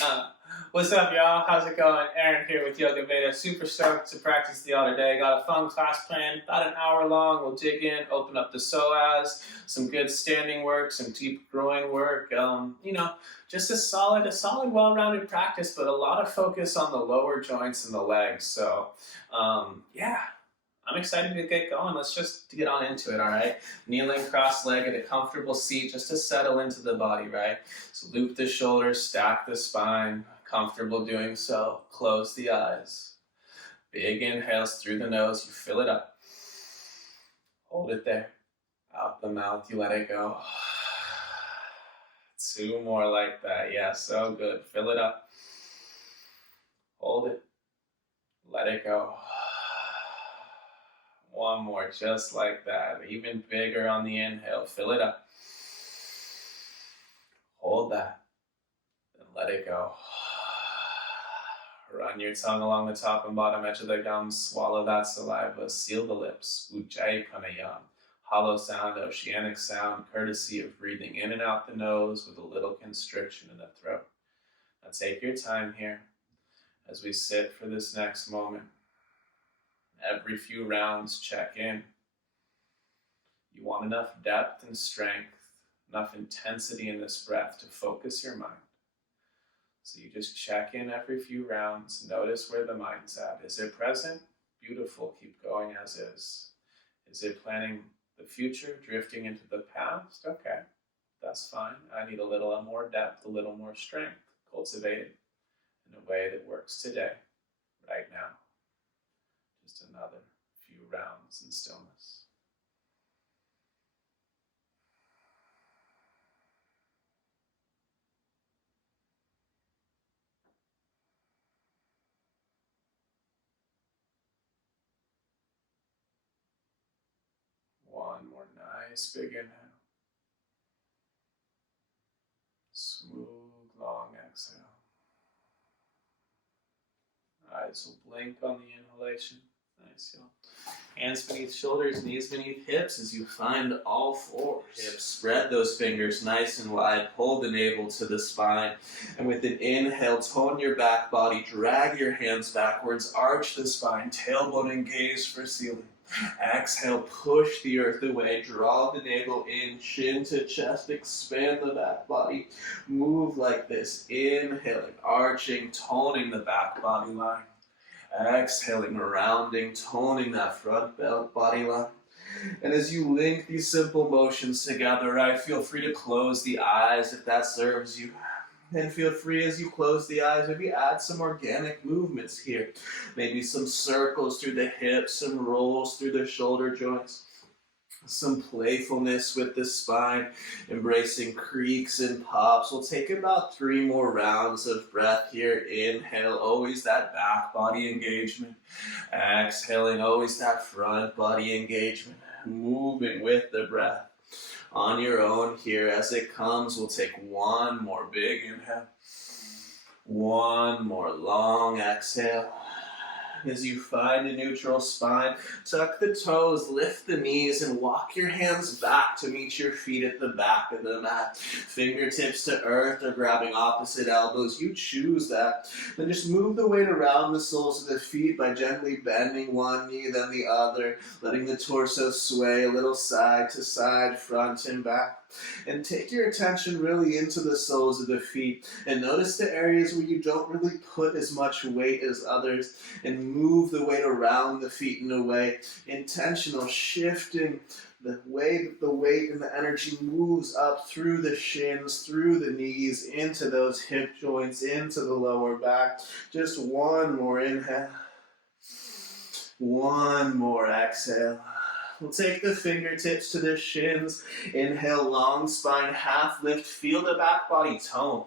Uh, what's up, y'all? How's it going? Aaron here with Yoga Veda. Super stoked to practice the other day. Got a fun class planned, about an hour long. We'll dig in, open up the psoas, some good standing work, some deep groin work. Just a solid, well-rounded practice, but a lot of focus on the lower joints and the legs. So, yeah. I'm excited to get going. Let's just get on into it, all right? Kneeling cross-legged, a comfortable seat just to settle into the body, right? So loop the shoulders, stack the spine. Comfortable doing so. Close the eyes. Big inhales through the nose. You fill it up. Hold it there. Out the mouth, you let it go. 2 more like that. Yeah, so good. Fill it up. Hold it. Let it go. 1 more, just like that. Even bigger on the inhale. Fill it up. Hold that. Then let it go. Run your tongue along the top and bottom edge of the gums. Swallow that saliva. Seal the lips. Ujjayi pranayama. Hollow sound, oceanic sound, courtesy of breathing in and out the nose with a little constriction in the throat. Now take your time here as we sit for this next moment. Every few rounds, check in. You want enough depth and strength, enough intensity in this breath to focus your mind. So you just check in every few rounds, notice where the mind's at. Is it present? Beautiful, keep going as is. Is it planning the future, drifting into the past? Okay, that's fine. I need a little more depth, a little more strength. Cultivate it in a way that works today, right now. Just another few rounds in stillness. One more nice big inhale. Smooth, long exhale. Eyes will blink on the inhalation. Nice, y'all. Hands beneath shoulders, knees beneath hips as you find all fours. Hips, spread those fingers nice and wide. Pull the navel to the spine. And with an inhale, tone your back body. Drag your hands backwards. Arch the spine. Tailbone and gaze for ceiling. Exhale, push the earth away. Draw the navel in. Chin to chest. Expand the back body. Move like this. Inhaling, arching, toning the back body line. Exhaling, rounding, toning that front body line. And as you link these simple motions together, right, feel free to close the eyes if that serves you. And feel free as you close the eyes, maybe add some organic movements here. Maybe some circles through the hips, some rolls through the shoulder joints. Some playfulness with the spine, embracing creaks and pops. We'll take about 3 more rounds of breath here. Inhale, always that back body engagement. Exhaling, always that front body engagement. Moving with the breath. On your own here, as it comes, we'll take 1 more big inhale. 1 more long exhale. As you find a neutral spine, tuck the toes, lift the knees, and walk your hands back to meet your feet at the back of the mat. Fingertips to earth or grabbing opposite elbows. You choose that. Then just move the weight around the soles of the feet by gently bending one knee, then the other, letting the torso sway a little side to side, front and back. And take your attention really into the soles of the feet and notice the areas where you don't really put as much weight as others, and move the weight around the feet in a way intentional, shifting the way that the weight and the energy moves up through the shins, through the knees, into those hip joints, into the lower back. Just 1 more inhale. 1 more exhale. We'll take the fingertips to the shins. Inhale, long spine, half lift. Feel the back body tone.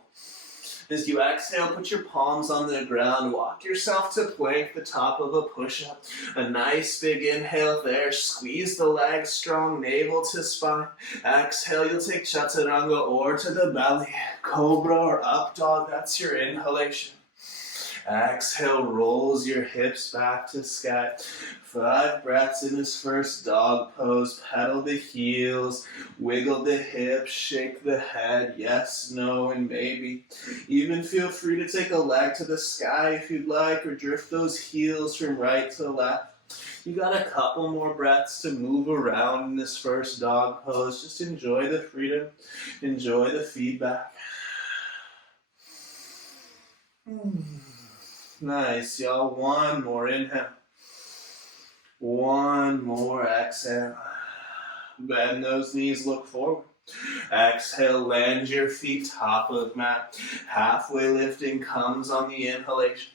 As you exhale, put your palms on the ground. Walk yourself to plank, the top of a push-up. A nice big inhale there. Squeeze the legs strong, navel to spine. Exhale, you'll take chaturanga or to the belly. Cobra or up dog, that's your inhalation. Exhale, rolls your hips back to sky. 5 breaths in this first dog pose. Pedal the heels, wiggle the hips, shake the head, yes, no, and maybe. Even feel free to take a leg to the sky if you'd like, or drift those heels from right to left. You got a couple more breaths to move around in this first dog pose. Just enjoy the freedom, enjoy the feedback. Nice, y'all. One more inhale. One more exhale. Bend those knees, look forward. Exhale, land your feet top of mat. Halfway lifting comes on the inhalation.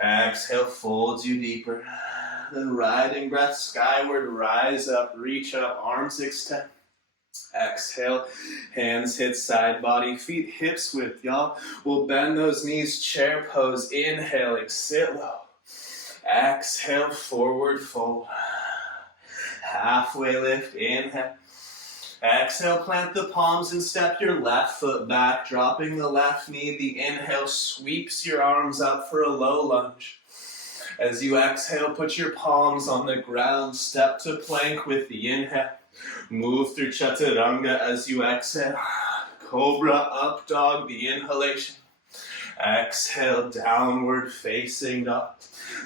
Exhale, folds you deeper. Then riding breath skyward, rise up, reach up, arms extend. Exhale, hands hit side body, feet hips width, y'all. We'll bend those knees, chair pose, inhaling, sit low. Exhale, forward fold. Halfway lift, inhale. Exhale, plant the palms and step your left foot back, dropping the left knee. The inhale sweeps your arms up for a low lunge. As you exhale, put your palms on the ground, step to plank with the inhale. Move through chaturanga as you exhale. Cobra, up dog, the inhalation. Exhale, downward facing dog.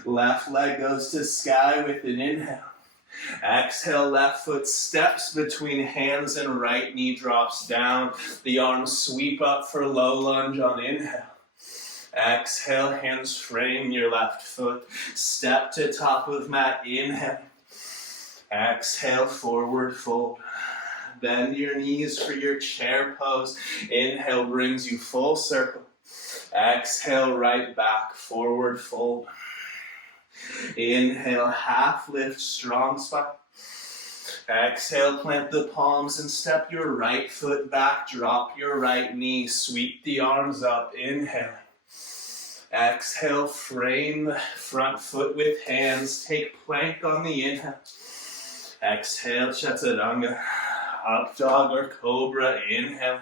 Left leg goes to sky with an inhale. Exhale, left foot steps between hands and right knee drops down. The arms sweep up for low lunge on inhale. Exhale, hands frame your left foot. Step to top of mat, inhale. Exhale, forward fold. Bend your knees for your chair pose. Inhale brings you full circle. Exhale, right back, forward fold. Inhale, half lift, strong spine. Exhale, plant the palms and step your right foot back. Drop your right knee, sweep the arms up, inhaling. Exhale, frame the front foot with hands. Take plank on the inhale. Exhale, chaturanga. Up dog or cobra, inhale.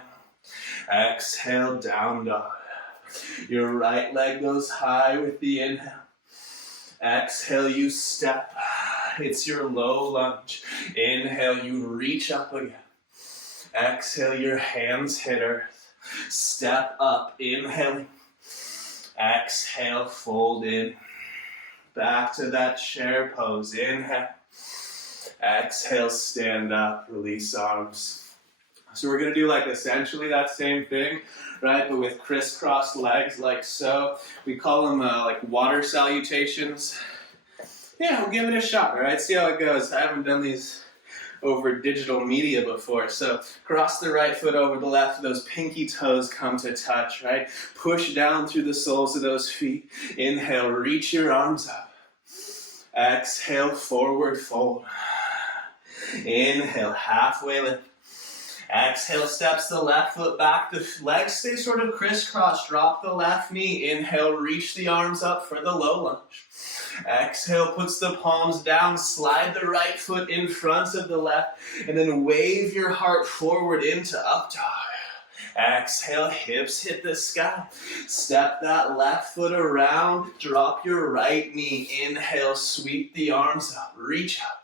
Exhale, down dog. Your right leg goes high with the inhale. Exhale, you step. It's your low lunge. Inhale, you reach up again. Exhale, your hands hit earth. Step up, inhaling. Exhale, fold in. Back to that chair pose. Inhale. Exhale, stand up, release arms. So we're going to do like essentially that same thing, right? But with crisscrossed legs like so. We call them like water salutations. Yeah, we'll give it a shot, all right? See how it goes. I haven't done these over digital media before. So cross the right foot over the left. Those pinky toes come to touch, right? Push down through the soles of those feet. Inhale, reach your arms up. Exhale, forward fold. Inhale, halfway lift. Exhale, steps the left foot back. The legs stay sort of crisscross. Drop the left knee. Inhale, reach the arms up for the low lunge. Exhale, puts the palms down. Slide the right foot in front of the left. And then wave your heart forward into up dog. Exhale, hips hit the sky. Step that left foot around. Drop your right knee. Inhale, sweep the arms up. Reach up.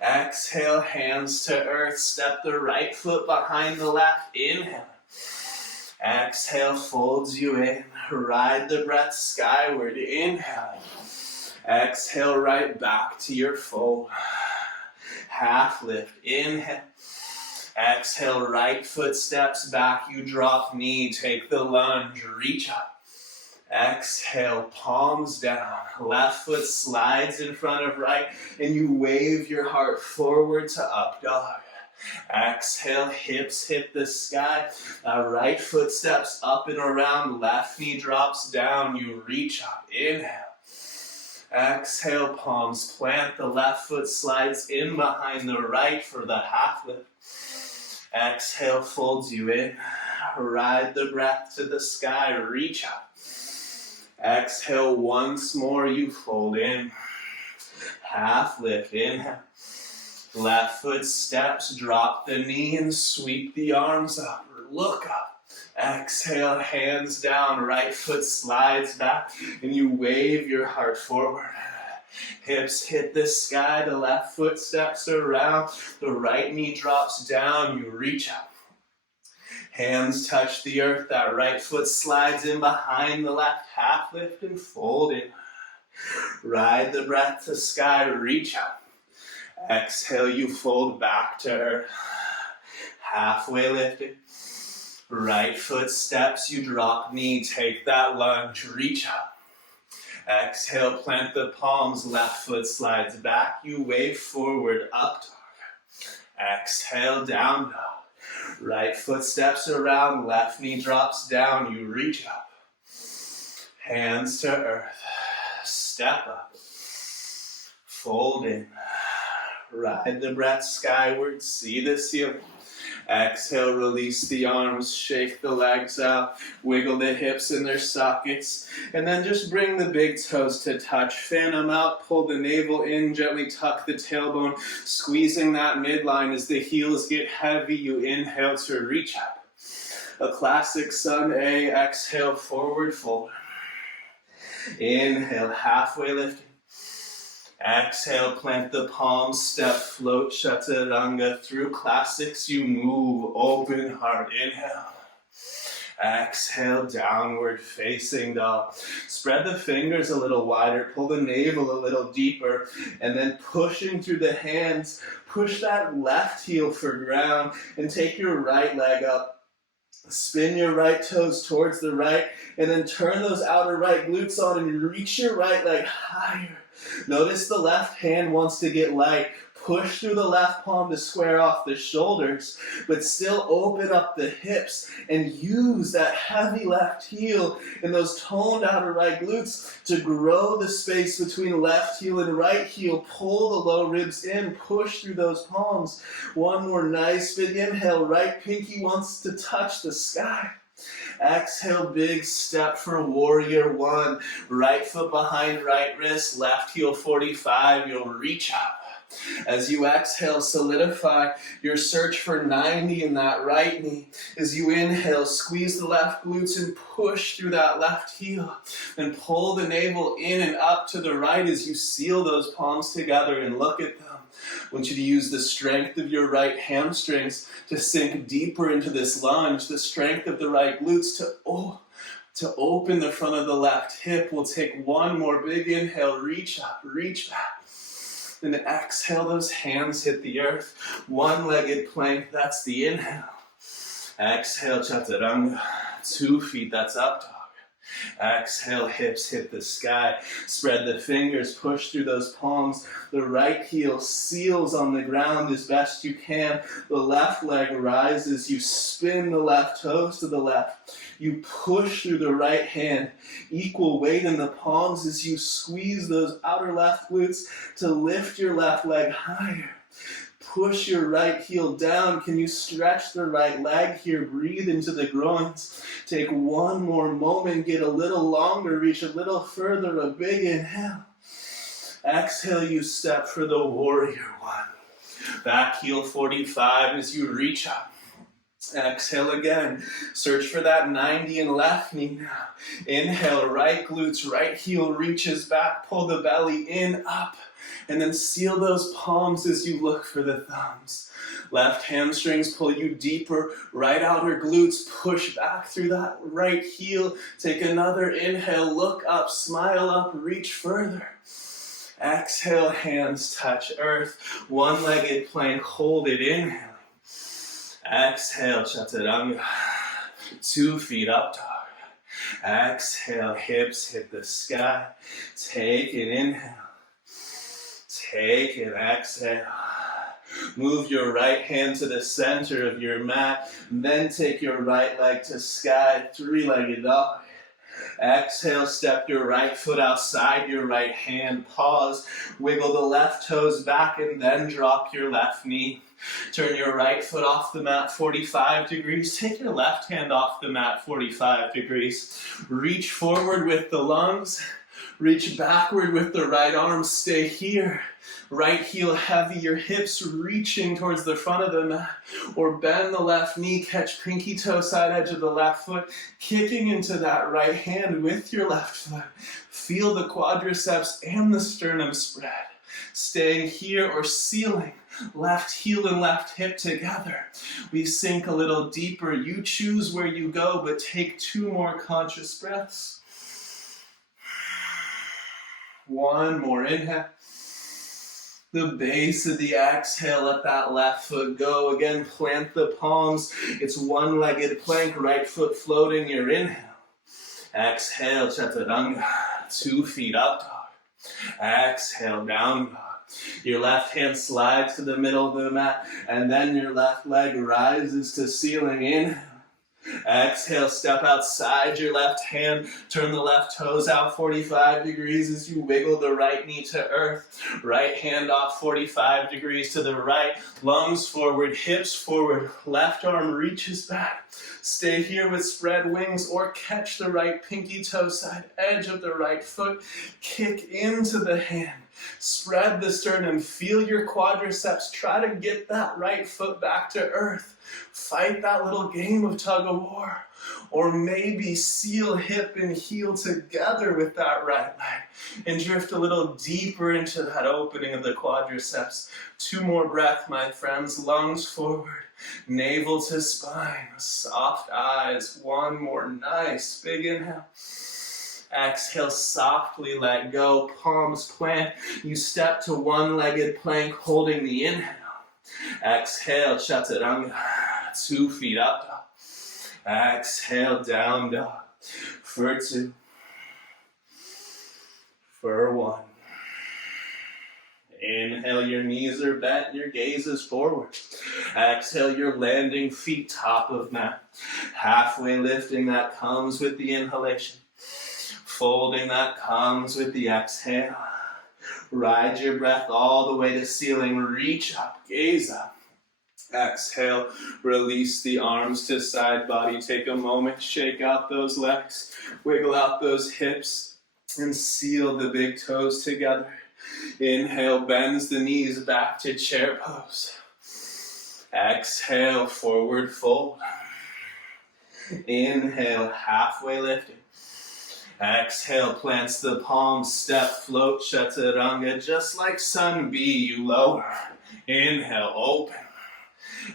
Exhale, hands to earth. Step the right foot behind the left. Inhale. Exhale, folds you in. Ride the breath skyward. Inhale. Exhale, right back to your fold. Half lift. Inhale. Exhale, right foot steps back. You drop knee. Take the lunge. Reach up. Exhale, palms down. Left foot slides in front of right, and you wave your heart forward to up dog. Exhale, hips hit the sky. Right foot steps up and around. Left knee drops down. You reach up. Inhale. Exhale, palms plant. The left foot slides in behind the right for the half lift. Exhale, folds you in. Ride the breath to the sky. Reach up. Exhale, once more, you fold in. Half lift, inhale. Left foot steps, drop the knee and sweep the arms up. Look up. Exhale, hands down, right foot slides back, and you wave your heart forward. Hips hit the sky, the left foot steps around, the right knee drops down, you reach up. Hands touch the earth, that right foot slides in behind the left, half lift and fold in. Ride the breath to sky, reach up. Exhale, you fold back to earth. Halfway lifted. Right foot steps, you drop knee, take that lunge, reach up. Exhale, plant the palms, left foot slides back, you wave forward, up dog. Exhale, down dog. Right foot steps around, left knee drops down, you reach up. Hands to earth, step up. Fold in. Ride the breath skyward, see the ceiling. Exhale, release the arms, shake the legs out, wiggle the hips in their sockets, and then just bring the big toes to touch. Fan them out, pull the navel in, gently tuck the tailbone, squeezing that midline as the heels get heavy. You inhale to reach up. A classic sun A, exhale, forward fold. Inhale, halfway lifting. Exhale, plant the palms, step, float, chaturanga. Through classics, you move, open heart. Inhale. Exhale, downward facing dog. Spread the fingers a little wider, pull the navel a little deeper, and then pushing through the hands, push that left heel for ground, and take your right leg up. Spin your right toes towards the right, and then turn those outer right glutes on and reach your right leg higher. Notice the left hand wants to get light. Push through the left palm to square off the shoulders, but still open up the hips and use that heavy left heel and those toned outer right glutes to grow the space between left heel and right heel. Pull the low ribs in, push through those palms. One more nice big inhale. Right pinky wants to touch the sky. Exhale, big step for warrior one. Right foot behind right wrist, left heel 45, you'll reach up. As you exhale, solidify your search for 90 in that right knee. As you inhale, squeeze the left glutes and push through that left heel. Then pull the navel in and up to the right as you seal those palms together and look at them. I want you to use the strength of your right hamstrings to sink deeper into this lunge, the strength of the right glutes to open the front of the left hip. We'll take one more big inhale, reach up, reach back. Then exhale, those hands hit the earth. One-legged plank, that's the inhale. Exhale, chaturanga. 2 feet, that's up dog. Exhale, hips hit the sky. Spread the fingers, push through those palms. The right heel seals on the ground as best you can. The left leg rises. You spin the left toes to the left. You push through the right hand. Equal weight in the palms as you squeeze those outer left glutes to lift your left leg higher. Push your right heel down. Can you stretch the right leg here? Breathe into the groins. Take one more moment. Get a little longer. Reach a little further. A big inhale. Exhale, you step for the warrior one. Back heel 45 as you reach up. Exhale again. Search for that 90 in left knee now. Inhale, right glutes, right heel reaches back. Pull the belly in, up. And then seal those palms as you look for the thumbs. Left hamstrings pull you deeper. Right outer glutes push back through that right heel. Take another inhale. Look up, smile up, reach further. Exhale, hands touch earth. One-legged plank, hold it, inhaling. Exhale, chaturanga. 2 feet up dog. Exhale, hips hit the sky. Take an inhale. Take an exhale. Move your right hand to the center of your mat. Then take your right leg to sky. 3-legged dog. Exhale, step your right foot outside your right hand. Pause. Wiggle the left toes back and then drop your left knee. Turn your right foot off the mat 45 degrees. Take your left hand off the mat 45 degrees. Reach forward with the lungs. Reach backward with the right arm, stay here. Right heel heavy, your hips reaching towards the front of the mat. Or bend the left knee, catch pinky toe side edge of the left foot, kicking into that right hand with your left foot. Feel the quadriceps and the sternum spread. Staying here or sealing, left heel and left hip together. We sink a little deeper. You choose where you go, but take 2 more conscious breaths. One more inhale. The base of the exhale, let that left foot go. Again, plant the palms. It's one-legged plank, right foot floating, your inhale. Exhale, chaturanga, 2 feet up dog. Exhale, down dog. Your left hand slides to the middle of the mat, and then your left leg rises to ceiling. Inhale. Exhale, step outside your left hand, turn the left toes out 45 degrees as you wiggle the right knee to earth. Right hand off 45 degrees to the right, lungs forward, hips forward, left arm reaches back. Stay here with spread wings or catch the right pinky toe side edge of the right foot, kick into the hand. Spread the sternum, feel your quadriceps, try to get that right foot back to earth. Fight that little game of tug of war. Or maybe seal hip and heel together with that right leg and drift a little deeper into that opening of the quadriceps. 2 more breaths, my friends. Lungs forward, navel to spine, soft eyes. 1 more, nice, big inhale. Exhale, softly let go, palms plant. You step to one-legged plank, holding the inhale. Exhale, chaturanga, 2 feet up dog. Exhale, down dog. For 2. For 1. Inhale, your knees are bent, your gaze is forward. Exhale, your landing feet top of mat. Halfway lifting, that comes with the inhalation. Folding, that comes with the exhale. Ride your breath all the way to ceiling. Reach up, gaze up. Exhale, release the arms to side body. Take a moment, shake out those legs, wiggle out those hips, and seal the big toes together. Inhale, bends the knees back to chair pose. Exhale, forward fold. Inhale, halfway lifting. Exhale, plants the palms, step, float, chaturanga, just like sun B, you lower. Inhale, open.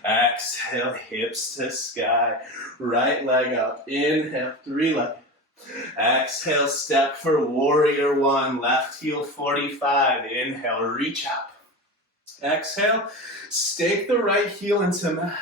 Exhale, hips to sky, right leg up. Inhale, 3-legged. Exhale, step for warrior 1, left heel 45. Inhale, reach up. Exhale, stake the right heel into mat.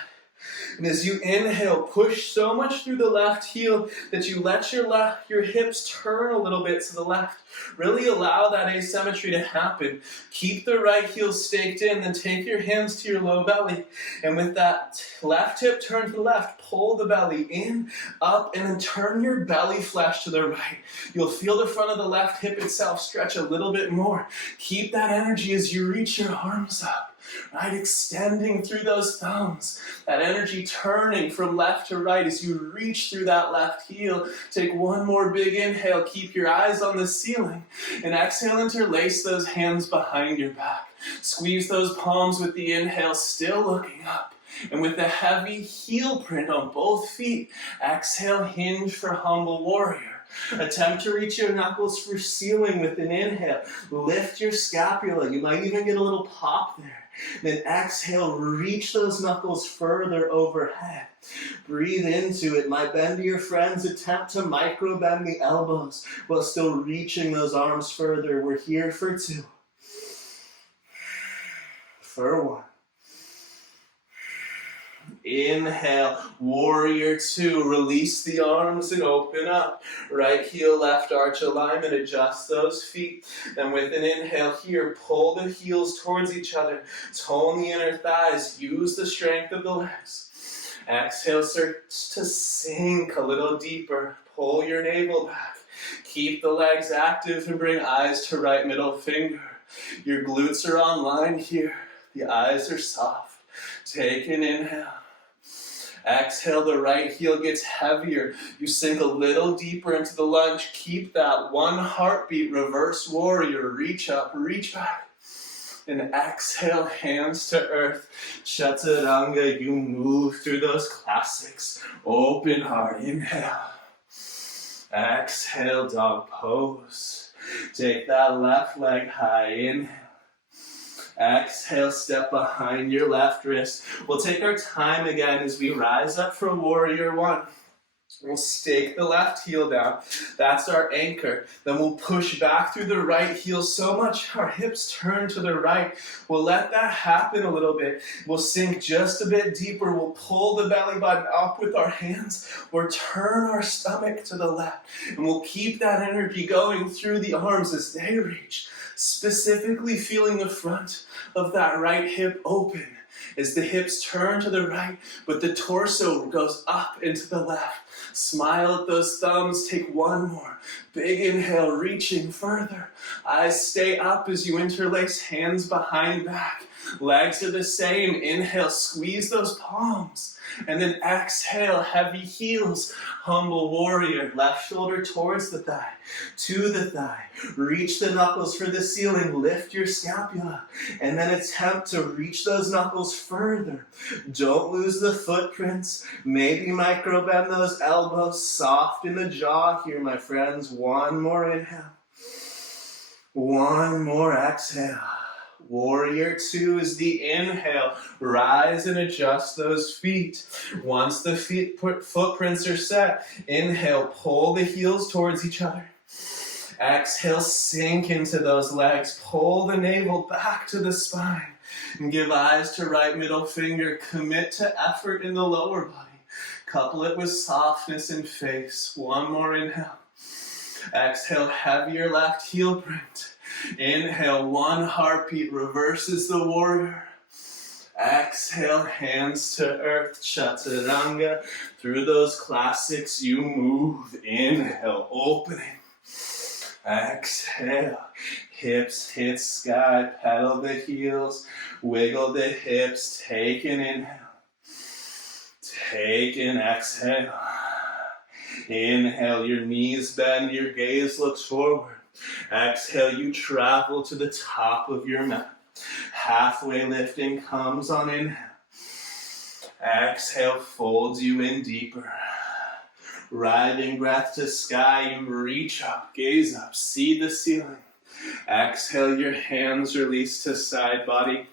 And as you inhale, push so much through the left heel that you let your hips turn a little bit to the left. Really allow that asymmetry to happen. Keep the right heel staked in, then take your hands to your low belly. And with that left hip turn to the left, pull the belly in, up, and then turn your belly flesh to the right. You'll feel the front of the left hip itself stretch a little bit more. Keep that energy as you reach your arms up. Right, extending through those thumbs. That energy turning from left to right as you reach through that left heel. Take 1 more big inhale. Keep your eyes on the ceiling. And exhale, interlace those hands behind your back. Squeeze those palms with the inhale, still looking up. And with a heavy heel print on both feet, exhale, hinge for humble warrior. Attempt to reach your knuckles for ceiling with an inhale. Lift your scapula. You might even get a little pop there. Then exhale, reach those knuckles further overhead. Breathe into it. My bendier friends, attempt to micro bend the elbows while still reaching those arms further. We're here for 2. For 1. Inhale, warrior 2, release the arms and open up. Right heel, left arch alignment, adjust those feet. Then with an inhale here, pull the heels towards each other. Tone the inner thighs, use the strength of the legs. Exhale, start to sink a little deeper. Pull your navel back. Keep the legs active and bring eyes to right middle finger. Your glutes are online here. The eyes are soft. Take an inhale. Exhale, the right heel gets heavier. You sink a little deeper into the lunge. Keep that one heartbeat. Reverse warrior. Reach up, reach back. And exhale, hands to earth. Chaturanga, you move through those classics. Open heart, inhale. Exhale, dog pose. Take that left leg high, inhale. Exhale, step behind your left wrist. We'll take our time again as we rise up for warrior one. We'll stake the left heel down. That's our anchor. Then we'll push back through the right heel so much our hips turn to the right. We'll let that happen a little bit. We'll sink just a bit deeper. We'll pull the belly button up with our hands or turn our stomach to the left. And we'll keep that energy going through the arms as they reach. Specifically feeling the front of that right hip open as the hips turn to the right, but the torso goes up into the left. Smile at those thumbs. Take one more. Big inhale, reaching further. Eyes stay up as you interlace hands behind back. Legs are the same. Inhale, squeeze those palms. And then exhale, heavy heels. Humble warrior. Left shoulder towards the thigh. To the thigh. Reach the knuckles for the ceiling. Lift your scapula. And then attempt to reach those knuckles further. Don't lose the footprints. Maybe micro bend those elbows. Soft in the jaw here, my friends. One more inhale. One more exhale. Warrior two is the inhale. Rise and adjust those feet. Once the footprints are set, inhale, pull the heels towards each other. Exhale, sink into those legs. Pull the navel back to the spine. And give eyes to right middle finger. Commit to effort in the lower body. Couple it with softness in face. One more inhale. Exhale, heavier left heel print. Inhale, one heartbeat reverses the warrior. Exhale, hands to earth, chaturanga. Through those classics you move. Inhale, opening. Exhale, hips hit sky, pedal the heels, wiggle the hips, take an inhale. Take an exhale. Inhale, your knees bend, your gaze looks forward. Exhale, you travel to the top of your mat. Halfway lifting comes on inhale. Exhale, folds you in deeper. Riding breath to sky, you reach up, gaze up, see the ceiling. Exhale, your hands release to side body.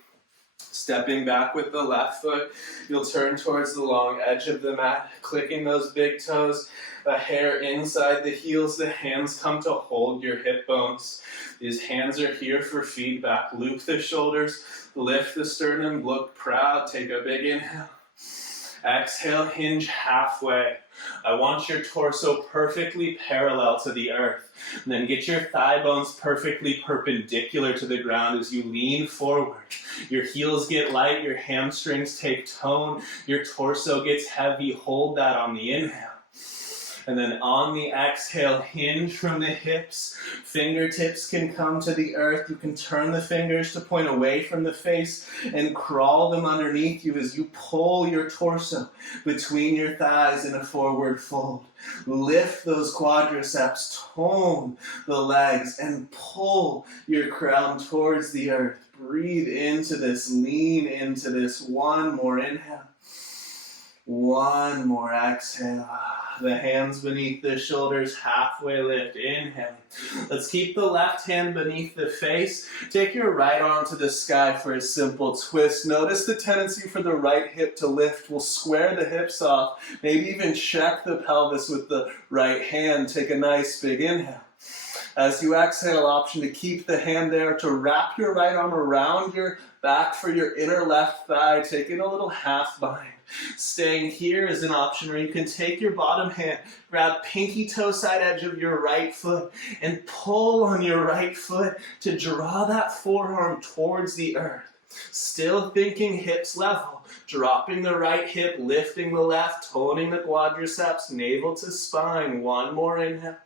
Stepping back with the left foot, you'll turn towards the long edge of the mat, clicking those big toes, the hair inside the heels, the hands come to hold your hip bones. These hands are here for feedback. Loop the shoulders, lift the sternum, look proud, take a big inhale. Exhale, hinge halfway. I want your torso perfectly parallel to the earth. And then get your thigh bones perfectly perpendicular to the ground as you lean forward. Your heels get light, your hamstrings take tone, your torso gets heavy. Hold that on the inhale. And then on the exhale, hinge from the hips. Fingertips can come to the earth. You can turn the fingers to point away from the face and crawl them underneath you as you pull your torso between your thighs in a forward fold. Lift those quadriceps, tone the legs, and pull your crown towards the earth. Breathe into this, lean into this. One more inhale. One more exhale. The hands beneath the shoulders, halfway lift, inhale. Let's keep the left hand beneath the face. Take your right arm to the sky for a simple twist. Notice the tendency for the right hip to lift. We'll square the hips off. Maybe even check the pelvis with the right hand. Take a nice big inhale. As you exhale, option to keep the hand there, to wrap your right arm around your back for your inner left thigh. Taking a little half bind. Staying here is an option where you can take your bottom hand, grab pinky toe side edge of your right foot, and pull on your right foot to draw that forearm towards the earth. Still thinking hips level, dropping the right hip, lifting the left, toning the quadriceps, navel to spine. One more inhale.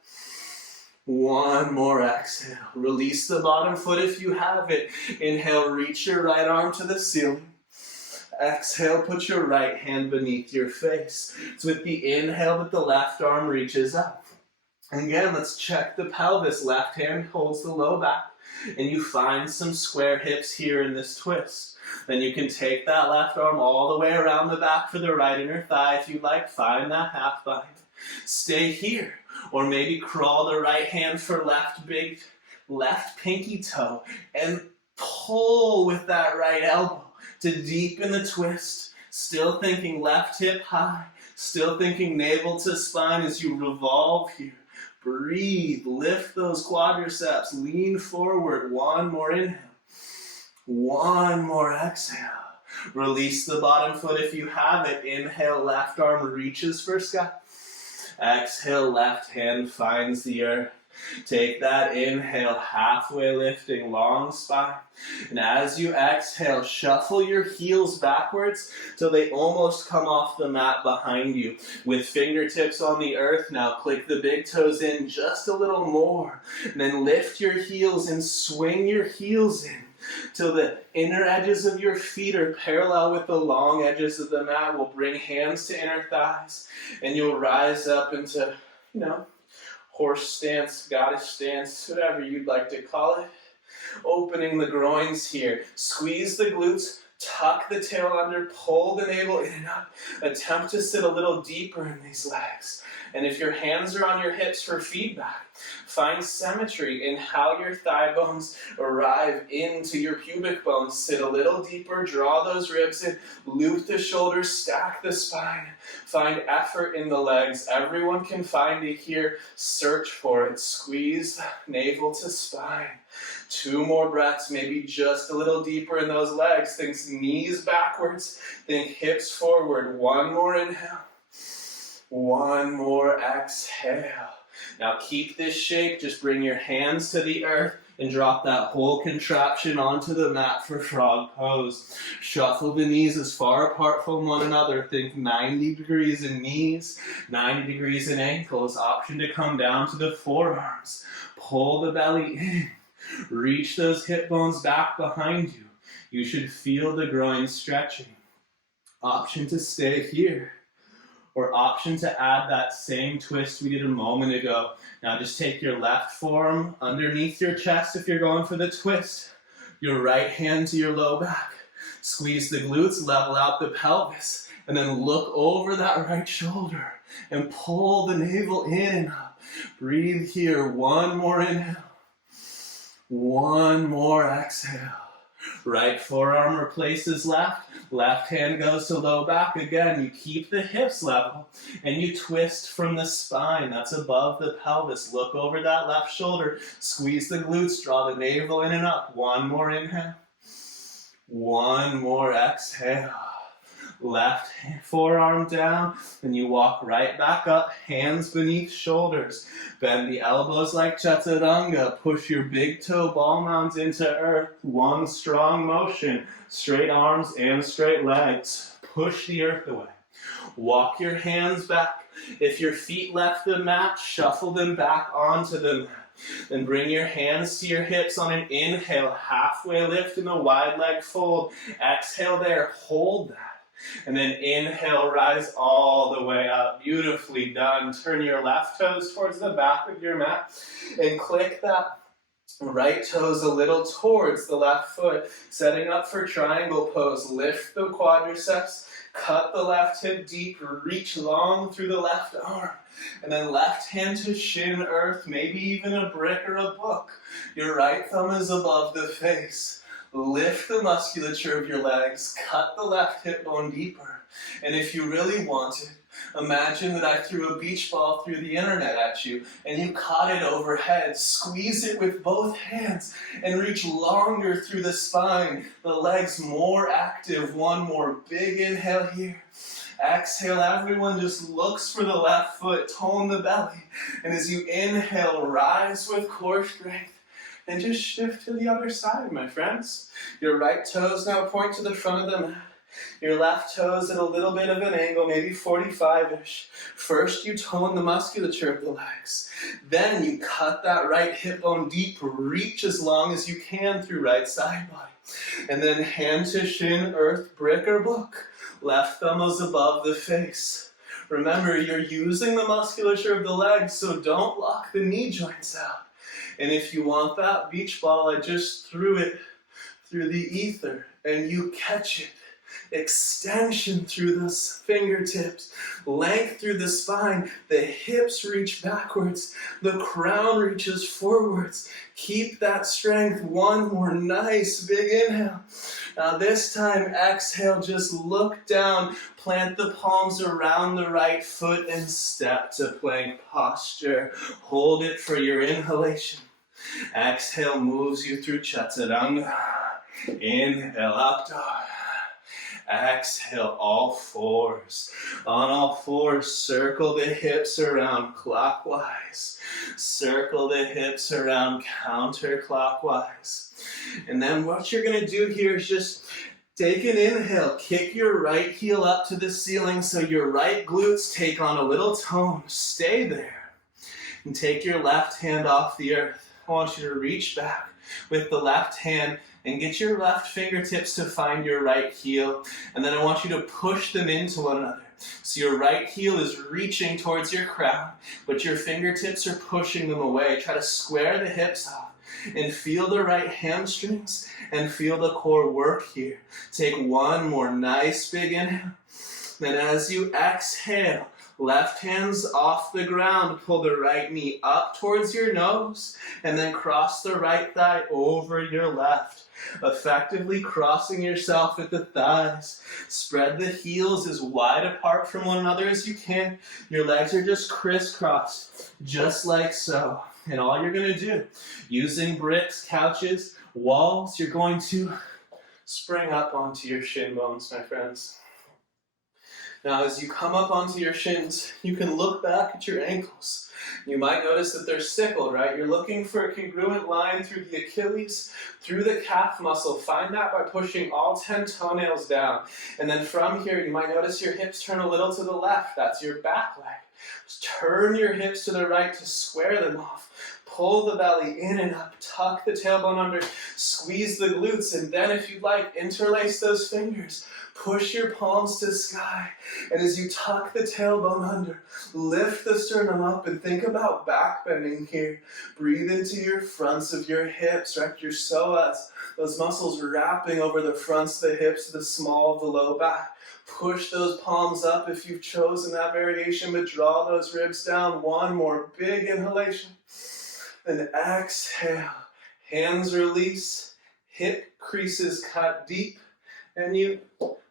One more exhale. Release the bottom foot if you have it. Inhale, reach your right arm to the ceiling. Exhale, put your right hand beneath your face. It's with the inhale that the left arm reaches up. Again, let's check the pelvis. Left hand holds the low back, and you find some square hips here in this twist. Then you can take that left arm all the way around the back for the right inner thigh if you like. Find that half bind. Stay here. Or maybe crawl the right hand for left pinky toe and pull with that right elbow to deepen the twist. Still thinking left hip high. Still thinking navel to spine as you revolve here. Breathe. Lift those quadriceps. Lean forward. One more inhale. One more exhale. Release the bottom foot if you have it. Inhale, left arm reaches for sky. Exhale, left hand finds the earth. Take that inhale, halfway lifting, long spine. And as you exhale, shuffle your heels backwards till they almost come off the mat behind you. With fingertips on the earth now, click the big toes in just a little more. And then lift your heels and swing your heels in till the inner edges of your feet are parallel with the long edges of the mat. We'll bring hands to inner thighs, and you'll rise up into, horse stance, goddess stance, whatever you'd like to call it. Opening the groins here. Squeeze the glutes, tuck the tail under, pull the navel in and up. Attempt to sit a little deeper in these legs. And if your hands are on your hips for feedback, find symmetry in how your thigh bones arrive into your pubic bones. Sit a little deeper, draw those ribs in, loop the shoulders, stack the spine. Find effort in the legs. Everyone can find it here. Search for it. Squeeze navel to spine. 2 more breaths, maybe just a little deeper in those legs. Think knees backwards, think hips forward. 1 more inhale. 1 more exhale. Now keep this shape. Just bring your hands to the earth and drop that whole contraption onto the mat for frog pose. Shuffle the knees as far apart from one another. Think 90 degrees in knees, 90 degrees in ankles. Option to come down to the forearms. Pull the belly in. Reach those hip bones back behind you. You should feel the groin stretching. Option to stay here. Or option to add that same twist we did a moment ago. Now just take your left forearm underneath your chest if you're going for the twist. Your right hand to your low back. Squeeze the glutes, level out the pelvis, and then look over that right shoulder and pull the navel in and up. Breathe here. 1 more inhale. 1 more exhale. Right forearm replaces left. Left hand goes to low back. Again, you keep the hips level and you twist from the spine. That's above the pelvis. Look over that left shoulder. Squeeze the glutes. Draw the navel in and up. 1 more inhale. 1 more exhale. Left forearm down, then you walk right back up, hands beneath shoulders. Bend the elbows like chaturanga. Push your big toe ball mounds into earth. 1 strong motion. Straight arms and straight legs. Push the earth away. Walk your hands back. If your feet left the mat, shuffle them back onto the mat. Then bring your hands to your hips on an inhale. Halfway lift in a wide leg fold. Exhale there. Hold that. And then inhale, rise all the way up. Beautifully done. Turn your left toes towards the back of your mat and click that right toes a little towards the left foot. Setting up for triangle pose. Lift the quadriceps. Cut the left hip deep. Reach long through the left arm. And then left hand to shin earth. Maybe even a brick or a book. Your right thumb is above the face. Lift the musculature of your legs, cut the left hip bone deeper. And if you really wanted, imagine that I threw a beach ball through the internet at you and you caught it overhead. Squeeze it with both hands and reach longer through the spine. The legs more active. 1 more big inhale here. Exhale, everyone just looks for the left foot, tone the belly. And as you inhale, rise with core strength. And just shift to the other side, my friends. Your right toes now point to the front of the mat. Your left toes at a little bit of an angle, maybe 45-ish. First, you tone the musculature of the legs. Then you cut that right hip bone deep. Reach as long as you can through right side body. And then hand to shin, earth, brick, or book. Left thumb is above the face. Remember, you're using the musculature of the legs, so don't lock the knee joints out. And if you want that beach ball, I just threw it through the ether, and you catch it. Extension through those fingertips, length through the spine, the hips reach backwards, the crown reaches forwards. Keep that strength. One more nice big inhale. Now this time, exhale, just look down, plant the palms around the right foot and step to plank posture. Hold it for your inhalation. Exhale moves you through Chaturanga. Inhale, up dog. Exhale, all fours. On all fours, circle the hips around clockwise. Circle the hips around counterclockwise. And then what you're going to do here is just take an inhale. Kick your right heel up to the ceiling so your right glutes take on a little tone. Stay there. And take your left hand off the earth. I want you to reach back with the left hand and get your left fingertips to find your right heel. And then I want you to push them into one another. So your right heel is reaching towards your crown, but your fingertips are pushing them away. Try to square the hips off and feel the right hamstrings and feel the core work here. Take one more nice big inhale. Then as you exhale, left hand's off the ground, pull the right knee up towards your nose, and then cross the right thigh over your left, effectively crossing yourself at the thighs. Spread the heels as wide apart from one another as you can. Your legs are just crisscrossed, just like so. And all you're going to do, using bricks, couches, walls, you're going to spring up onto your shin bones, my friends. Now, as you come up onto your shins, you can look back at your ankles. You might notice that they're sickled, right? You're looking for a congruent line through the Achilles, through the calf muscle. Find that by pushing all 10 toenails down. And then from here, you might notice your hips turn a little to the left. That's your back leg. Just turn your hips to the right to square them off. Pull the belly in and up, tuck the tailbone under, squeeze the glutes, and then if you'd like, interlace those fingers. Push your palms to sky, and as you tuck the tailbone under, lift the sternum up and think about back bending here. Breathe into your fronts of your hips, right? Your psoas, those muscles wrapping over the fronts of the hips, the small of the low back. Push those palms up if you've chosen that variation, but draw those ribs down. One more big inhalation. Then exhale, hands release, hip creases cut deep, and you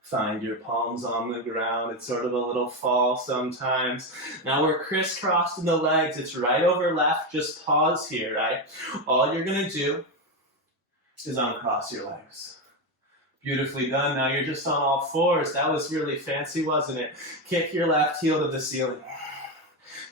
find your palms on the ground. It's sort of a little fall sometimes. Now we're crisscrossed in the legs. It's right over left. Just pause here, right? All you're going to do is uncross your legs. Beautifully done. Now you're just on all fours. That was really fancy, wasn't it? Kick your left heel to the ceiling.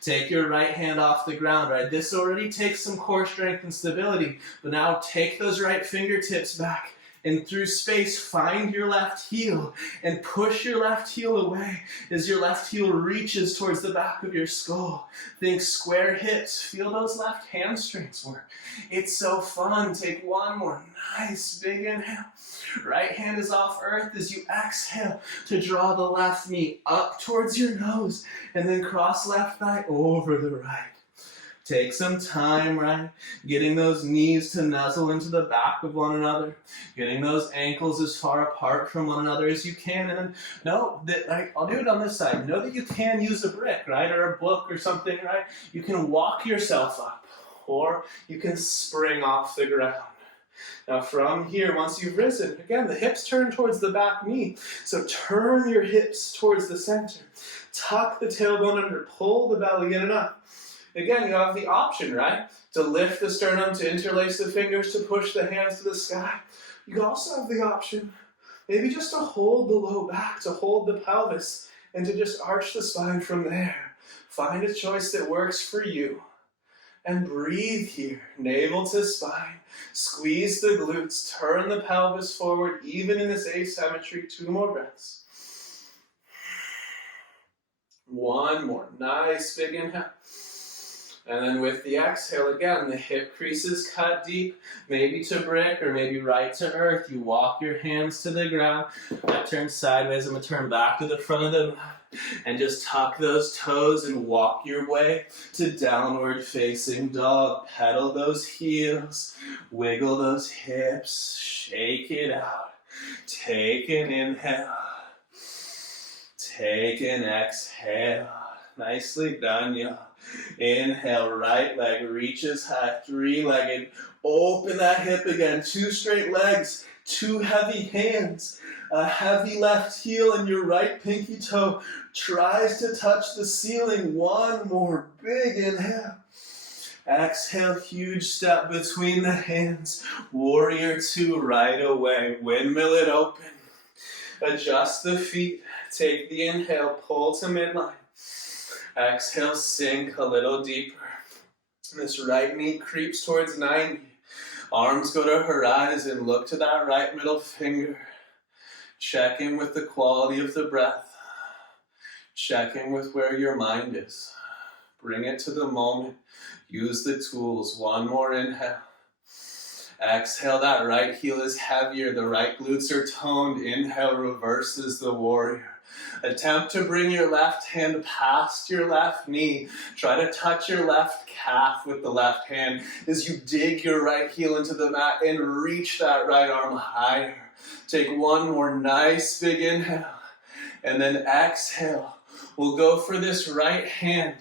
Take your right hand off the ground, right? This already takes some core strength and stability, but now take those right fingertips back and through space, find your left heel and push your left heel away as your left heel reaches towards the back of your skull. Think square hips. Feel those left hamstrings work. It's so fun. Take one more nice big inhale. Right hand is off earth as you exhale to draw the left knee up towards your nose and then cross left thigh over the right. Take some time, right? Getting those knees to nuzzle into the back of one another. Getting those ankles as far apart from one another as you can. And then know that, right, I'll do it on this side. Know that you can use a brick, right? Or a book or something, right? You can walk yourself up. Or you can spring off the ground. Now from here, once you've risen, again, the hips turn towards the back knee. So turn your hips towards the center. Tuck the tailbone under. Pull the belly in and up. Again, you have the option, right? To lift the sternum, to interlace the fingers, to push the hands to the sky. You also have the option, maybe just to hold the low back, to hold the pelvis, and to just arch the spine from there. Find a choice that works for you. And breathe here, navel to spine. Squeeze the glutes, turn the pelvis forward, even in this asymmetry. 2 more breaths. One more, nice big inhale. And then with the exhale, again, the hip creases cut deep, maybe to brick or maybe right to earth. You walk your hands to the ground. I turn sideways. I'm going to turn back to the front of the mat and just tuck those toes and walk your way to downward facing dog. Pedal those heels, wiggle those hips, shake it out. Take an inhale, take an exhale. Nicely done, y'all. Inhale, right leg reaches high, three-legged. Open that hip again, two straight legs, two heavy hands. A heavy left heel and your right pinky toe tries to touch the ceiling. One more big inhale. Exhale, huge step between the hands. Warrior two right away. Windmill it open. Adjust the feet. Take the inhale, pull to midline. Exhale, sink a little deeper. This right knee creeps towards 90. Arms go to horizon. Look to that right middle finger. Check in with the quality of the breath. Check in with where your mind is. Bring it to the moment. Use the tools. One more inhale. Exhale, that right heel is heavier. The right glutes are toned. Inhale, reverses the warrior. Attempt to bring your left hand past your left knee. Try to touch your left calf with the left hand as you dig your right heel into the mat and reach that right arm higher. Take one more nice big inhale and then exhale. We'll go for this right hand.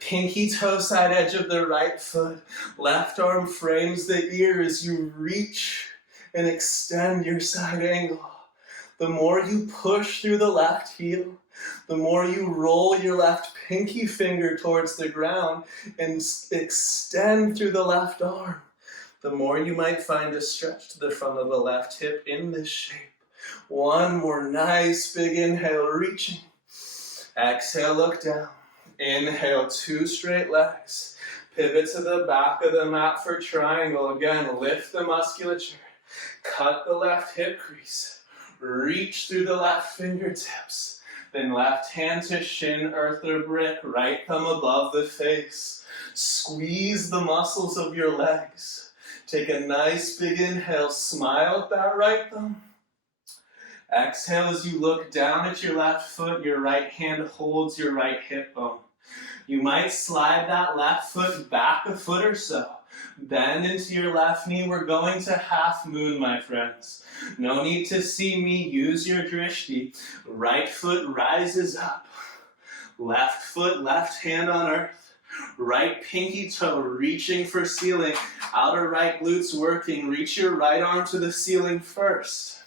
Pinky toe side edge of the right foot. Left arm frames the ear as you reach and extend your side angle. The more you push through the left heel, the more you roll your left pinky finger towards the ground and extend through the left arm, the more you might find a stretch to the front of the left hip in this shape. One more nice big inhale, reaching. Exhale, look down. Inhale, two straight legs. Pivot to the back of the mat for triangle. Again, lift the musculature. Cut the left hip crease. Reach through the left fingertips. Then left hand to shin, earth or brick. Right thumb above the face. Squeeze the muscles of your legs. Take a nice big inhale. Smile at that right thumb. Exhale as you look down at your left foot. Your right hand holds your right hip bone. You might slide that left foot back a foot or so. Bend into your left knee. We're going to half moon, my friends. No need to see me. Use your drishti. Right foot rises up. Left foot, left hand on earth. Right pinky toe reaching for ceiling. Outer right glutes working. Reach your right arm to the ceiling first.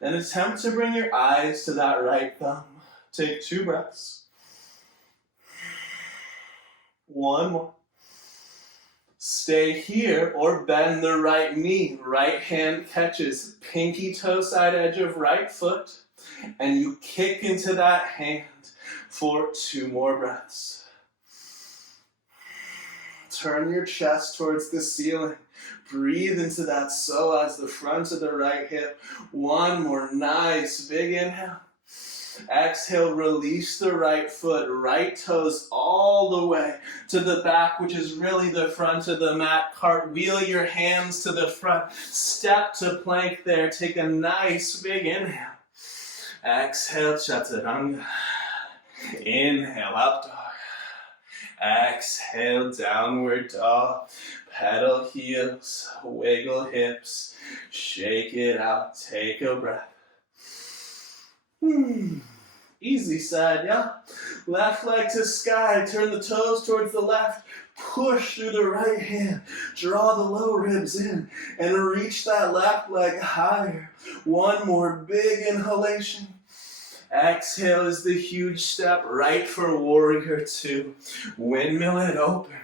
Then attempt to bring your eyes to that right thumb. Take 2 breaths. One more. Stay here or bend the right knee. Right hand catches pinky toe side edge of right foot. And you kick into that hand for 2 more breaths. Turn your chest towards the ceiling. Breathe into that psoas, the front of the right hip. One more nice big inhale. Exhale, release the right foot, right toes all the way to the back, which is really the front of the mat. Cartwheel your hands to the front. Step to plank there. Take a nice big inhale. Exhale, chaturanga. Inhale, up dog. Exhale, downward dog. Pedal heels, wiggle hips, shake it out, take a breath. Easy side, yeah? Left leg to sky, turn the toes towards the left, push through the right hand, draw the low ribs in, and reach that left leg higher. One more big inhalation. Exhale is the huge step right for warrior two. Windmill it open.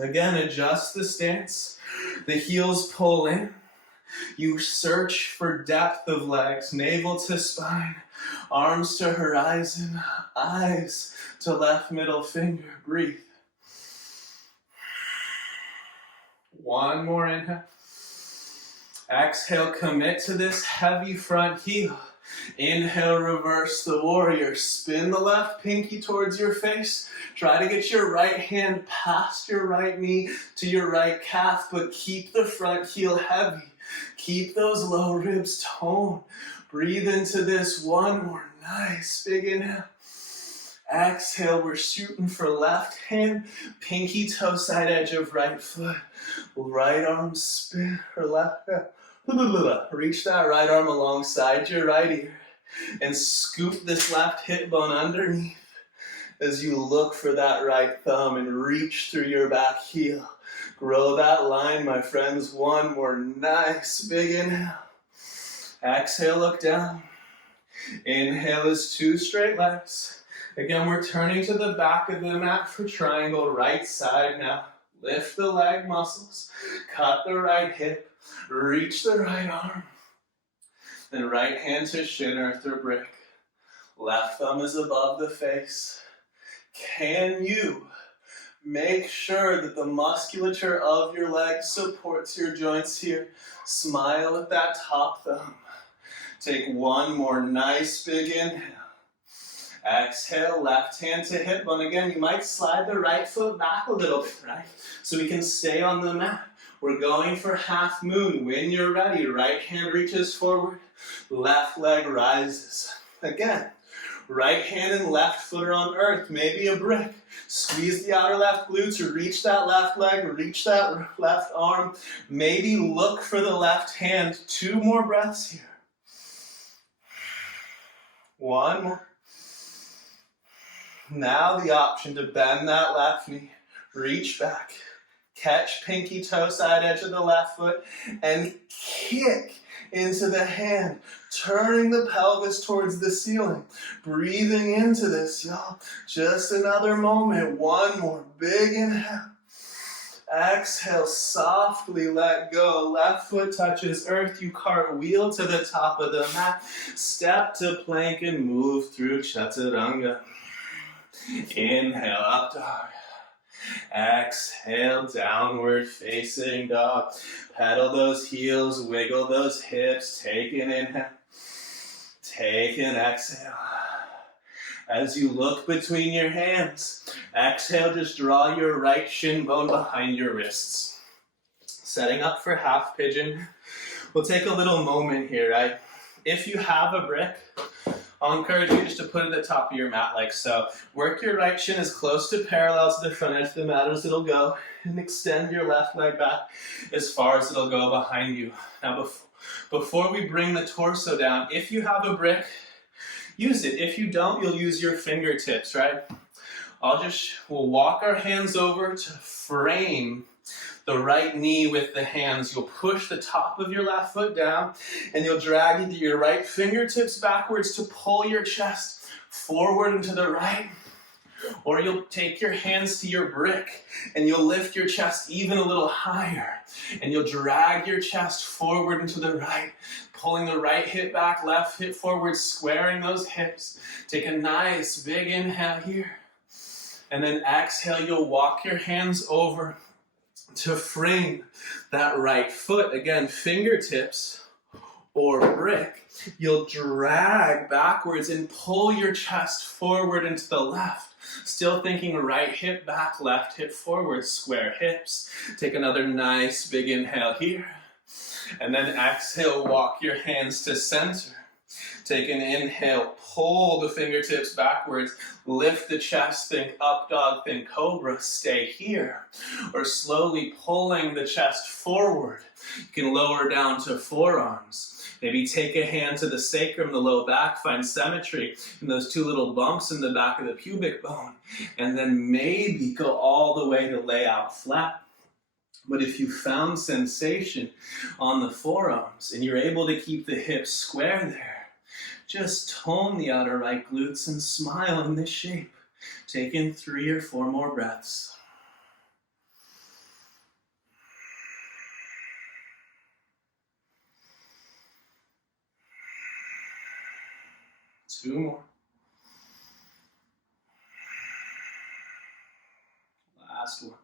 Again, adjust the stance. The heels pull in. You search for depth of legs, navel to spine, arms to horizon, eyes to left middle finger. Breathe. One more inhale. Exhale, commit to this heavy front heel. Inhale, reverse the warrior. Spin the left pinky towards your face. Try to get your right hand past your right knee to your right calf, but keep the front heel heavy. Keep those low ribs toned. Breathe into this. One more nice big inhale. Exhale, we're shooting for left hand, pinky toe side edge of right foot. Right arm spin, or left, reach that right arm alongside your right ear and scoop this left hip bone underneath as you look for that right thumb and reach through your back heel. Grow that line, my friends. One more nice big inhale. Exhale, look down. Inhale is 2 straight legs. Again, we're turning to the back of the mat for triangle, right side now. Lift the leg muscles, cut the right hip, reach the right arm. Then right hand to shin earth or brick. Left thumb is above the face. Can you make sure that the musculature of your leg supports your joints here? Smile at that top thumb. Take one more nice big inhale. Exhale, left hand to hip bone. Again, you might slide the right foot back a little bit, right? So we can stay on the mat. We're going for half moon. When you're ready, right hand reaches forward, left leg rises. Again, right hand and left foot are on earth, maybe a brick. Squeeze the outer left glutes, or reach that left leg, reach that left arm. Maybe look for the left hand. 2 more breaths here. One more. Now the option to bend that left knee, reach back, catch pinky toe side edge of the left foot, and kick into the hand, turning the pelvis towards the ceiling. Breathing into this, y'all. Just another moment. One more big inhale. Exhale, softly let go. Left foot touches earth. You cartwheel to the top of the mat. Step to plank and move through chaturanga. Inhale, up dog. Exhale, downward facing dog. Pedal those heels, wiggle those hips. Take an inhale. Take an exhale. As you look between your hands, exhale, just draw your right shin bone behind your wrists. Setting up for half pigeon. We'll take a little moment here, right? If you have a brick, I'll encourage you just to put it at the top of your mat like so. Work your right shin as close to parallel to the front edge of the mat as it'll go, and extend your left leg back as far as it'll go behind you. Now, before we bring the torso down, if you have a brick, use it. If you don't, you'll use your fingertips, right? We'll walk our hands over to frame the right knee with the hands. You'll push the top of your left foot down, and you'll drag either your right fingertips backwards to pull your chest forward and to the right, or you'll take your hands to your brick, and you'll lift your chest even a little higher, and you'll drag your chest forward and to the right, pulling the right hip back, left hip forward, squaring those hips. Take a nice big inhale here, and then exhale, you'll walk your hands over to frame that right foot. Again, fingertips or brick. You'll drag backwards and pull your chest forward into the left. Still thinking right hip back, left hip forward, square hips. Take another nice big inhale here. And then exhale, walk your hands to center. Take an inhale, pull the fingertips backwards, lift the chest, think up dog, think cobra, stay here. Or slowly pulling the chest forward. You can lower down to forearms. Maybe take a hand to the sacrum, the low back, find symmetry in those 2 little bumps in the back of the pubic bone. And then maybe go all the way to lay out flat. But if you found sensation on the forearms and you're able to keep the hips square there, just tone the outer right glutes and smile in this shape. Take in 3 or 4 more breaths. Two more. Last one.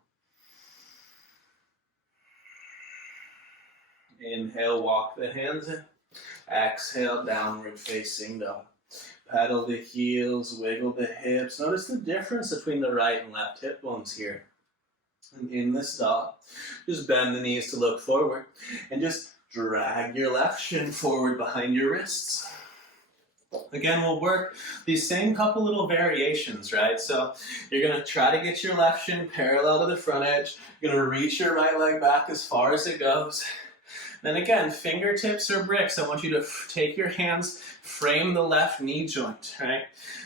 Inhale, walk the hands in. Exhale, downward facing dog. Pedal the heels, wiggle the hips. Notice the difference between the right and left hip bones here. And in this dog, just bend the knees to look forward and just drag your left shin forward behind your wrists. Again, we'll work these same couple little variations, right? So you're going to try to get your left shin parallel to the front edge. You're going to reach your right leg back as far as it goes. Then again, fingertips or bricks. I want you to take your hands, frame the left knee joint, right?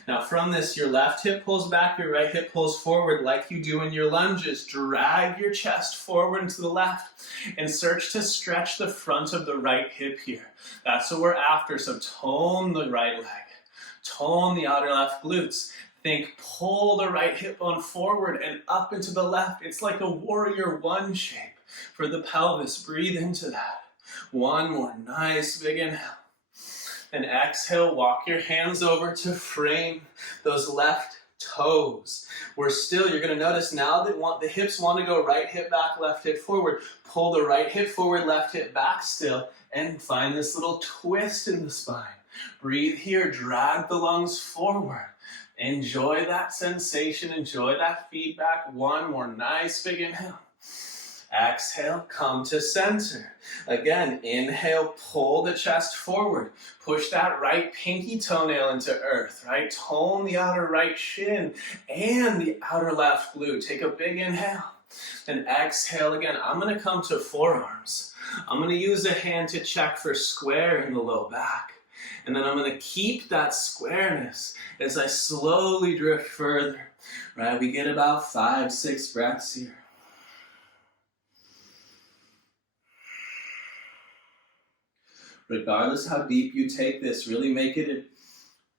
Now from this, your left hip pulls back, your right hip pulls forward like you do in your lunges. Drag your chest forward and to the left and search to stretch the front of the right hip here. That's what we're after, so tone the right leg. Tone the outer left glutes. Think, pull the right hip bone forward and up into the left. It's like a warrior one shape for the pelvis. Breathe into that. One more nice big inhale. And exhale, walk your hands over to frame those left toes. You're going to notice now that the hips want to go right hip back, left hip forward. Pull the right hip forward, left hip back still, and find this little twist in the spine. Breathe here, drag the lungs forward. Enjoy that sensation, enjoy that feedback. One more nice big inhale. Exhale, come to center. Again, inhale, pull the chest forward. Push that right pinky toenail into earth, right? Tone the outer right shin and the outer left glute. Take a big inhale. And exhale again. I'm going to come to forearms. I'm going to use a hand to check for square in the low back. And then I'm going to keep that squareness as I slowly drift further, right? We get about 5-6 breaths here. Regardless how deep you take this, really make it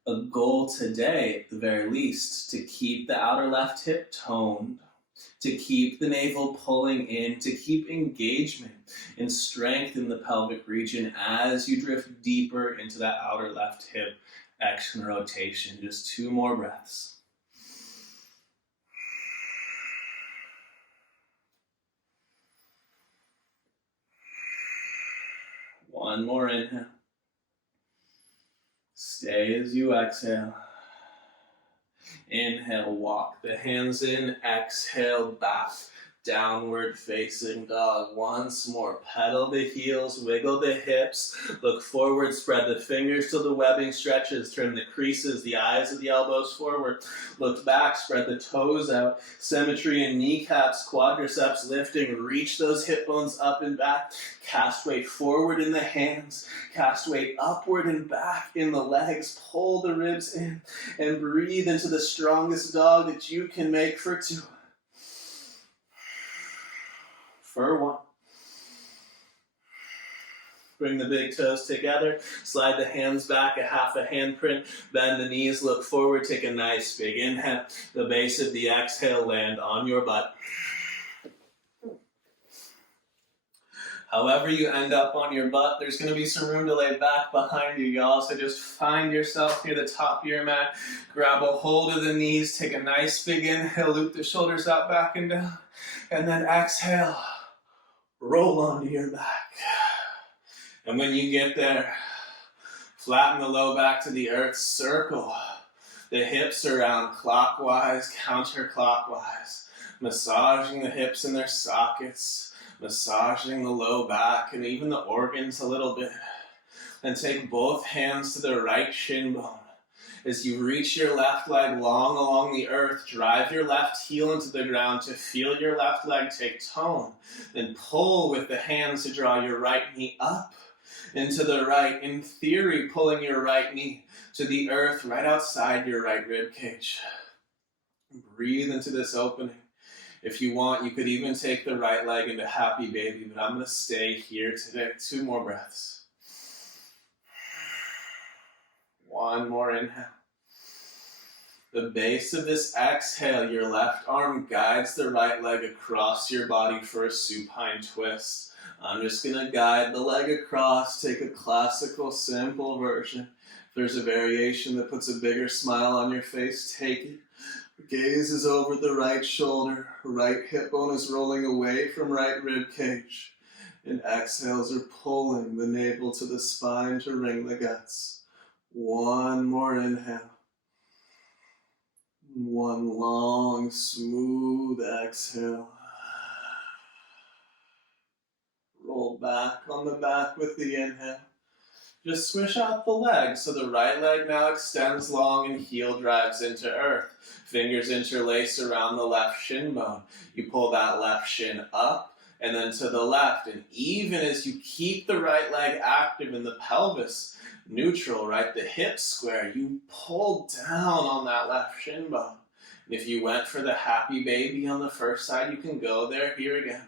a goal today, at the very least, to keep the outer left hip toned, to keep the navel pulling in, to keep engagement and strength in the pelvic region as you drift deeper into that outer left hip action rotation. Just 2 more breaths. One more inhale. Stay as you exhale. Inhale, walk the hands in. Exhale, back. Downward facing dog. Once more. Pedal the heels, wiggle the hips. Look forward, spread the fingers till the webbing stretches. Turn the creases, the eyes of the elbows forward. Look back, spread the toes out. Symmetry in kneecaps, quadriceps lifting. Reach those hip bones up and back. Cast weight forward in the hands. Cast weight upward and back in the legs. Pull the ribs in and breathe into the strongest dog that you can make for 2. For 1. Bring the big toes together. Slide the hands back, a half a handprint. Bend the knees, look forward. Take a nice big inhale. The base of the exhale, land on your butt. However you end up on your butt, there's going to be some room to lay back behind you, y'all. So just find yourself near the top of your mat. Grab a hold of the knees. Take a nice big inhale. Loop the shoulders out, back and down. And then exhale. Roll onto your back. And when you get there, flatten the low back to the earth. Circle the hips around clockwise, counterclockwise. Massaging the hips in their sockets. Massaging the low back and even the organs a little bit. Then take both hands to the right shin bone. As you reach your left leg long along the earth, drive your left heel into the ground to feel your left leg take tone. Then pull with the hands to draw your right knee up into the right. In theory, pulling your right knee to the earth right outside your right rib cage. Breathe into this opening. If you want, you could even take the right leg into happy baby, but I'm going to stay here today. 2 more breaths. 1 more inhale. The base of this exhale, your left arm guides the right leg across your body for a supine twist. I'm just going to guide the leg across, take a classical, simple version. If there's a variation that puts a bigger smile on your face, take it. Gaze is over the right shoulder. Right hip bone is rolling away from right rib cage. And exhales are pulling the navel to the spine to ring the guts. One more inhale. One long, smooth exhale. Roll back on the back with the inhale. Just swish out the leg, so the right leg now extends long and heel drives into earth. Fingers interlace around the left shin bone. You pull that left shin up and then to the left. And even as you keep the right leg active in the pelvis, neutral, right, the hips square, you pull down on that left shin bone. And if you went for the happy baby on the first side, you can go there, here again.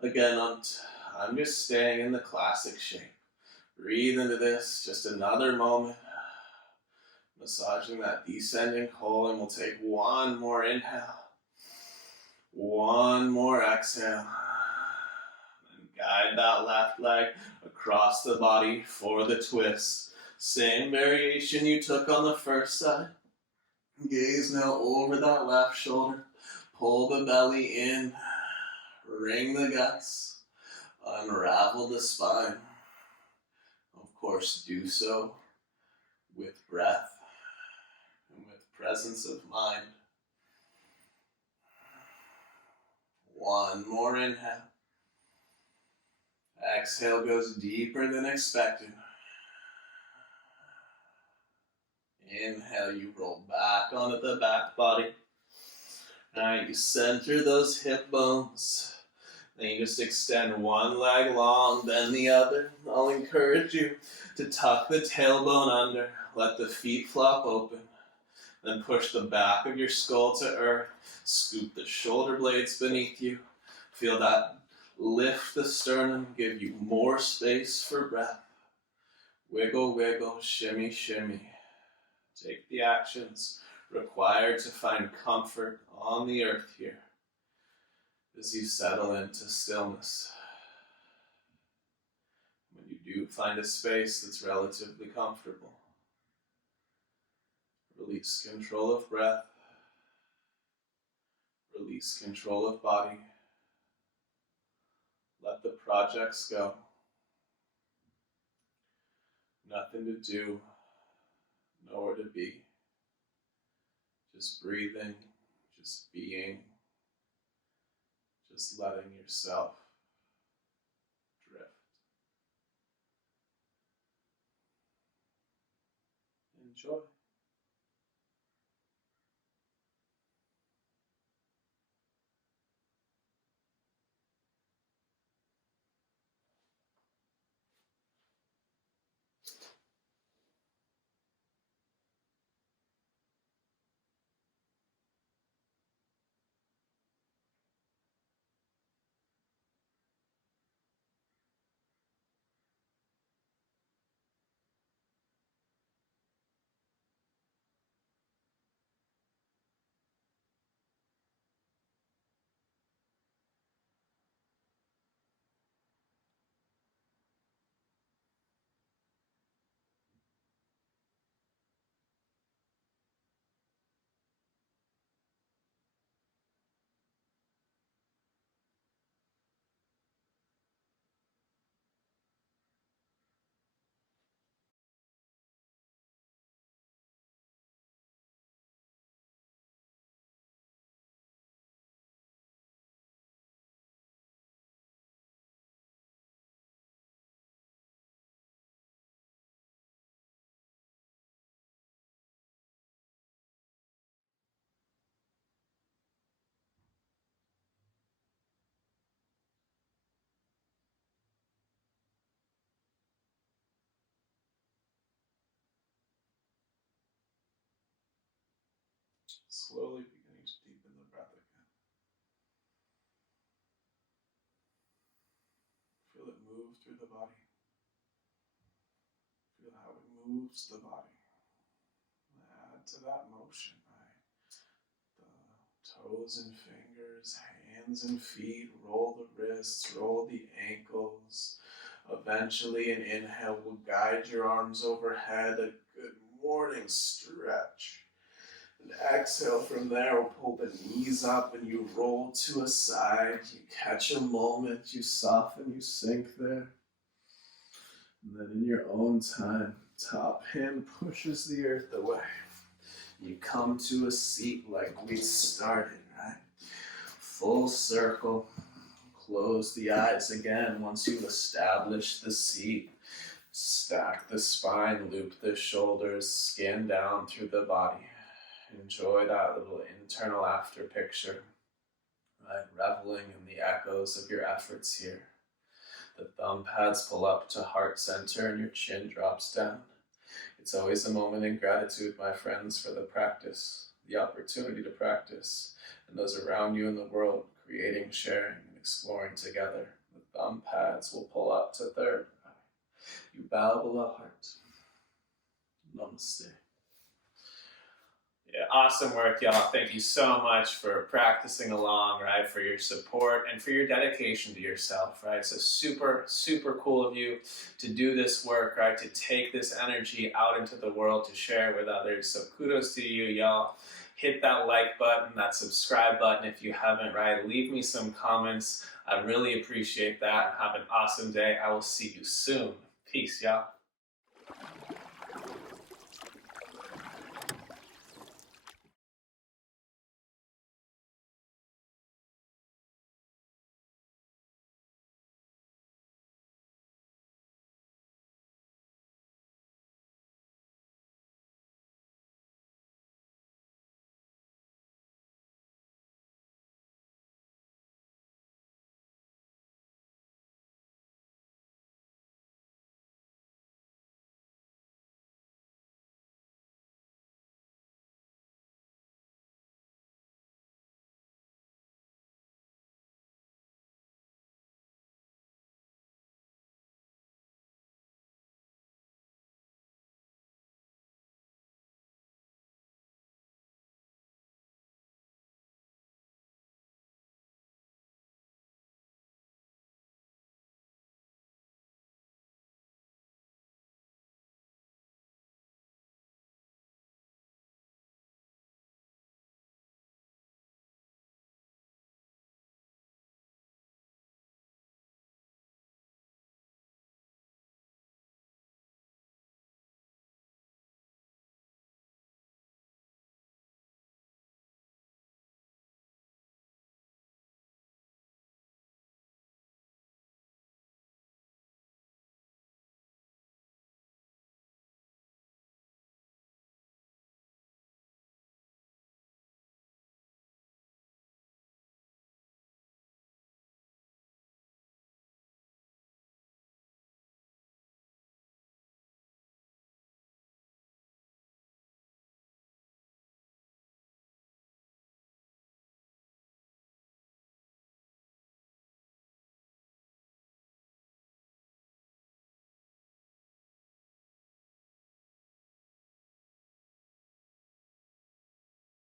Again, I'm just staying in the classic shape. Breathe into this, just another moment. Massaging that descending colon. We'll take one more inhale. One more exhale. And guide that left leg across the body for the twist. Same variation you took on the first side. Gaze now over that left shoulder. Pull the belly in. Ring the guts. Unravel the spine. Of course, do so with breath and with presence of mind. One more inhale. Exhale goes deeper than expected. Inhale, you roll back onto the back body. Now you center those hip bones. Then you just extend one leg long, then the other. I'll encourage you to tuck the tailbone under. Let the feet flop open. Then push the back of your skull to earth. Scoop the shoulder blades beneath you. Feel that lift the sternum, give you more space for breath. Wiggle, wiggle, shimmy, shimmy. Take the actions required to find comfort on the earth here as you settle into stillness. When you do find a space that's relatively comfortable, release control of breath, release control of body. Let the projects go. Nothing to do, nowhere to be. Just breathing, just being, just letting yourself drift. Enjoy. Slowly beginning to deepen the breath again. Feel it move through the body. Feel how it moves the body. Add to that motion, right? The toes and fingers, hands and feet, roll the wrists, roll the ankles. Eventually, an inhale will guide your arms overhead, a good morning stretch. And exhale from there, we'll pull the knees up and you roll to a side. You catch a moment, you soften, you sink there. And then in your own time, top hand pushes the earth away. You come to a seat like we started, right? Full circle. Close the eyes again once you've established the seat. Stack the spine, loop the shoulders, skin down through the body. Enjoy that little internal after picture, right? Reveling in the echoes of your efforts here. The thumb pads pull up to heart center and your chin drops down. It's always a moment in gratitude, my friends, for the practice, the opportunity to practice, and those around you in the world, creating, sharing, and exploring together. The thumb pads will pull up to third eye. You bow below heart. Namaste. Yeah, awesome work, y'all. Thank you so much for practicing along, right? For your support and for your dedication to yourself, right? So super, super cool of you to do this work, right? To take this energy out into the world to share it with others. So kudos to you, y'all. Hit that like button, that subscribe button if you haven't, right? Leave me some comments. I really appreciate that. Have an awesome day. I will see you soon. Peace, y'all.